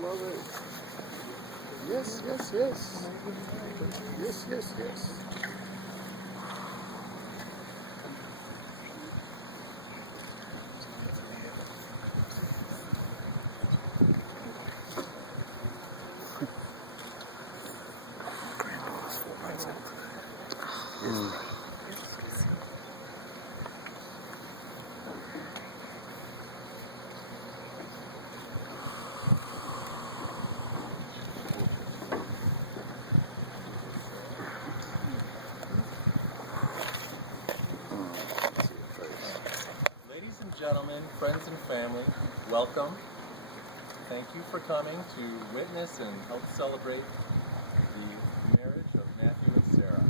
Love it. Yes, yes, yes. Yes, yes, yes. Ladies and gentlemen, friends and family, welcome. Thank you for coming to witness and help celebrate the marriage of Matthew and Sarah.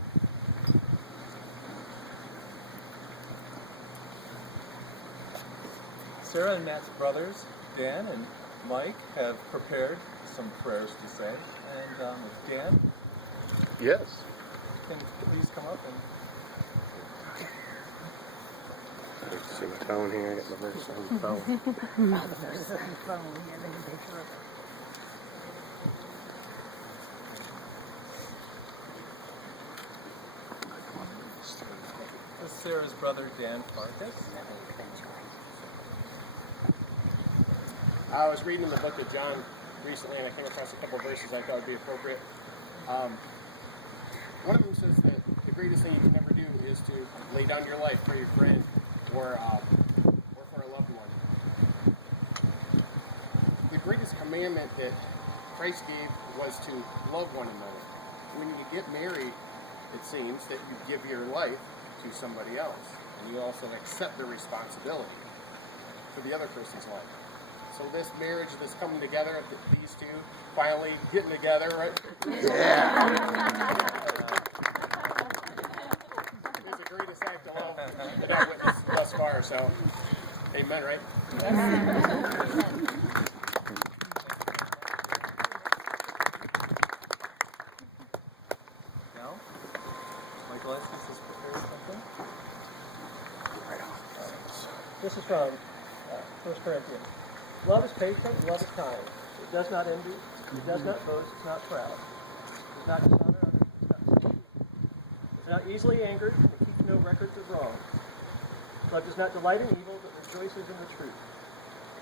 Sarah and Matt's brothers, Dan and Mike, have prepared some prayers to say. And Dan, Yes. can please come up and See my phone here. I got my verse on the phone. this is Sarah's brother, Dan Farkas. I was reading the book of John recently, and I came across a couple of verses I thought would be appropriate. One of them says that the greatest thing you can ever do is to lay down your life for your friend or for a loved one. The greatest commandment that Christ gave was to love one another. When you get married, it seems that you give your life to somebody else, and you also accept the responsibility for the other person's life. So this marriage, this coming together, these two finally getting together, right? Yeah. It's the greatest act of love that I've witnessed thus far, so amen, right? Now, Michael Estes has prepared something. This is from 1 Corinthians. Love is patient, love is kind. It does not envy, it does not boast, it's not proud. It does not dishonor others, it's not conceited. It's not easily angered, it keeps no records of wrong. Love does not delight in evil, but rejoices in the truth.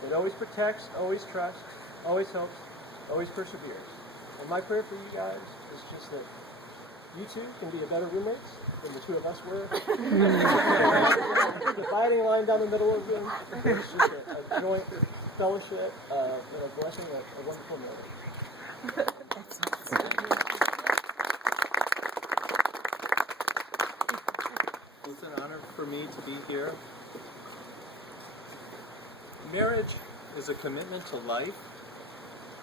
It always protects, always trusts, always helps, always perseveres. And my prayer for you guys is just that you two can be a better roommates than the two of us were. The dividing line down the middle of them. It's just a joint fellowship and a blessing, a wonderful marriage. It's an honor for me to be here. Marriage is a commitment to life,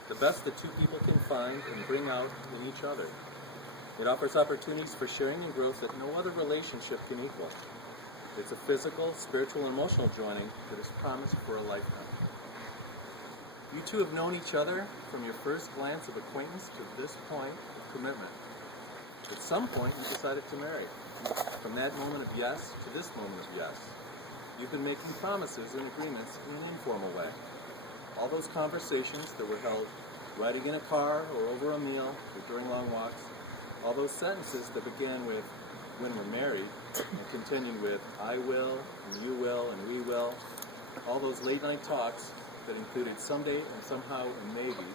the best that two people can find and bring out in each other. It offers opportunities for sharing and growth that no other relationship can equal. It's a physical, spiritual, and emotional joining that is promised for a lifetime. You two have known each other from your first glance of acquaintance to this point of commitment. At some point, you decided to marry. From that moment of yes to this moment of yes, you've been making promises and agreements in an informal way. All those conversations that were held riding in a car or over a meal or during long walks, all those sentences that began with "when we're married" and continued with "I will," and "you will," and "we will," all those late night talks that included "someday" and "somehow" and "maybe,"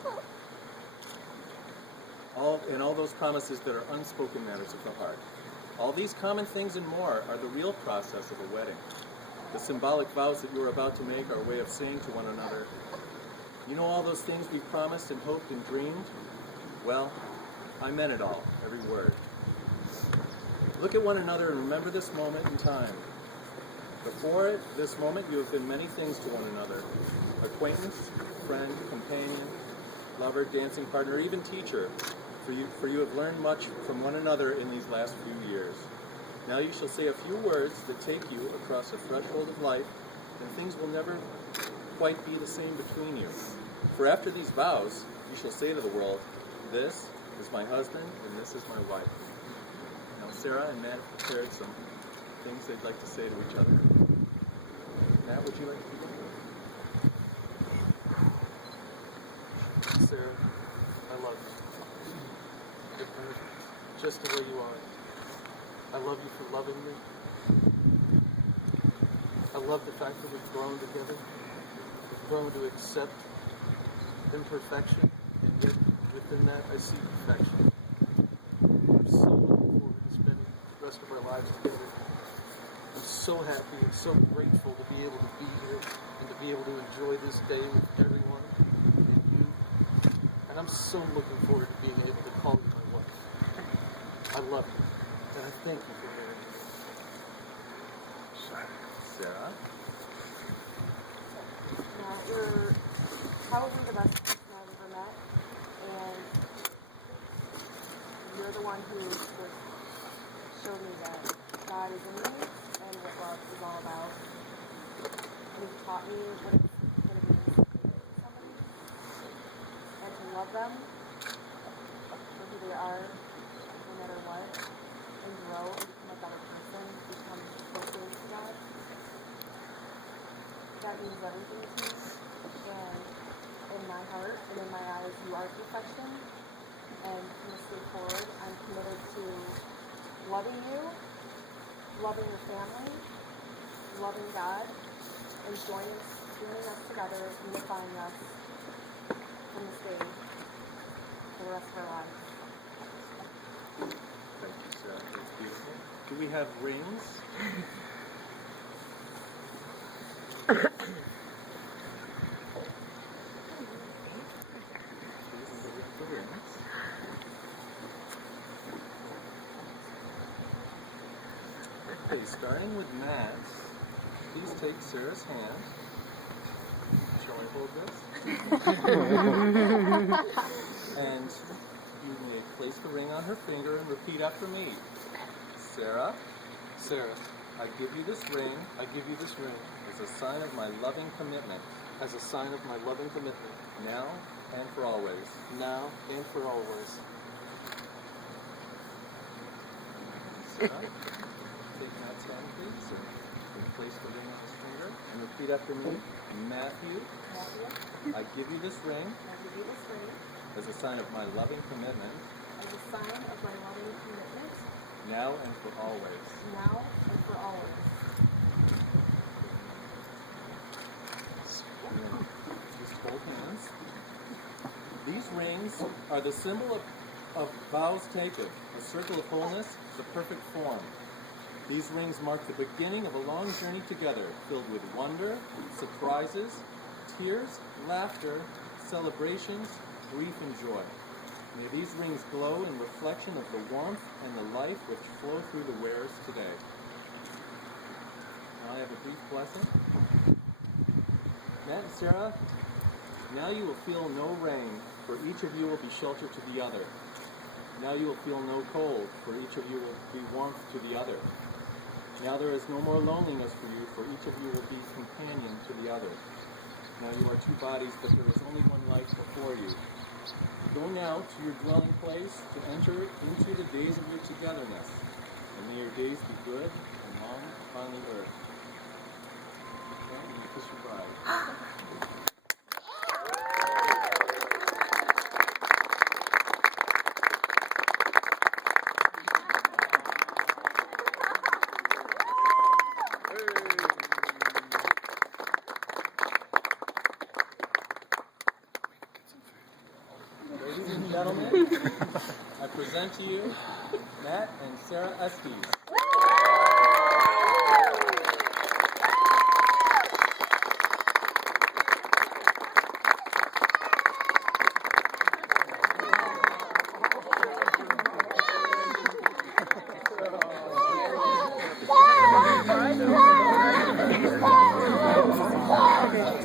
all those promises that are unspoken matters of the heart. All these common things and more are the real process of a wedding. The symbolic vows that you are about to make are a way of saying to one another, you know all those things we promised and hoped and dreamed? Well, I meant it all, every word. Look at one another and remember this moment in time. Before this moment, you have been many things to one another. Acquaintance, friend, companion, lover, dancing partner, even teacher. For you have learned much from one another in these last few years. Now you shall say a few words that take you across the threshold of life, and things will never quite be the same between you. For after these vows, you shall say to the world, this is my husband and this is my wife. Now, Sarah and Matt have prepared some things they'd like to say to each other. Matt, would you like to begin? Sarah, I love you. You're perfect, just the way you are. I love you for loving me. I love the fact that we've grown together. We've grown to accept imperfection, and yet within that I see perfection. I'm so looking forward to spending the rest of our lives together. I'm so happy and so grateful to be able to be here and to be able to enjoy this day with everyone and you. And I'm so looking forward to being able to call you my wife. I love you, and I thank you for marrying me. Sarah? Now, you're probably the best person I've ever met, and you're the one who showed me that God is in me and what love is all about. And you've taught me what it's going to be to somebody and to love them for who they are, no matter what, and grow and become a better person, become closer to God. That means everything to me, and in my heart and in my eyes, you are perfection, and from this day forward, I'm committed to loving you, loving your family, loving God, and joining us together, unifying us from this day for the rest of our lives. Thank you, Sarah. That's beautiful. Do we have rings? Okay, starting with Matt, please take Sarah's hand. Shall I hold this? And you may place the ring on her finger and repeat after me. Sarah, Sarah, I give you this ring I give you this ring as a sign of my loving commitment, as a sign of my loving commitment, now and for always. now and for always. Sarah, take Matt's hand, please, and place the ring on his finger, and repeat after me. Matthew, Matthew, I give you this ring I give you this ring as a sign of my loving commitment, as a sign of my loving commitment, now and for always. now and for always. And then just hold hands. These rings are the symbol of vows taken, a circle of wholeness, the perfect form. These rings mark the beginning of a long journey together, filled with wonder, surprises, tears, laughter, celebrations, grief, and joy. May these rings glow in reflection of the warmth and the life which flow through the wearers today. Now I have a brief blessing. Matt and Sarah, now you will feel no rain, for each of you will be shelter to the other. Now you will feel no cold, for each of you will be warmth to the other. Now there is no more loneliness for you, for each of you will be companion to the other. Now you are two bodies, but there is only one life before you. Go now to your dwelling place to enter into the days of your togetherness, and may your days be good and long upon the earth. Okay, and you kiss your bride. Ladies and gentlemen, I present to you Matt and Sarah Estes.